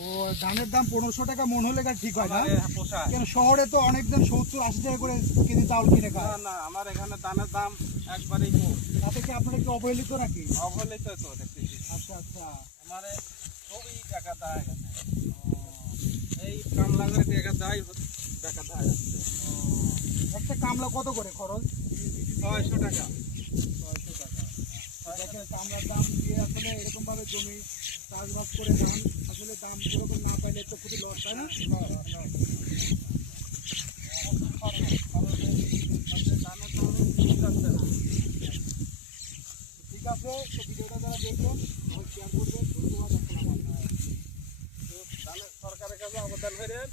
ও ধানের দাম 1500 টাকা মন হলে ঠিক হয় না? পোষায়। কেন শহরে তো অনেকজন 70-80 টাকা করে কেজি চাউল কিনে না খায়। না, আমার এখানে ধানের দাম একবারেই কম। তাতে কি আপনারা কি অবহেলিত নাকি? অবহেলিত তো দেখতেছি। আচ্ছা আচ্ছা। আমার খুবই টাকা দেয় এখানে। এই কামলা করে টাকা দেয়, টাকা দেয় আসছে একটা কামলা কত করে খরচ? 600 টাকা। 600 টাকা। দেখেন কামলার দাম দিয়ে আসলে এরকম ভাবে জমি চাষবাস করে ধান আসলে দাম এরকম না পাইলে তো খুবই লস, তাই না? ঠিক আছে, তো ভিডিওটা যারা দেখবেন শেয়ার করবেন, ধন্যবাদ। সরকারের কাছে আবেদন করেন।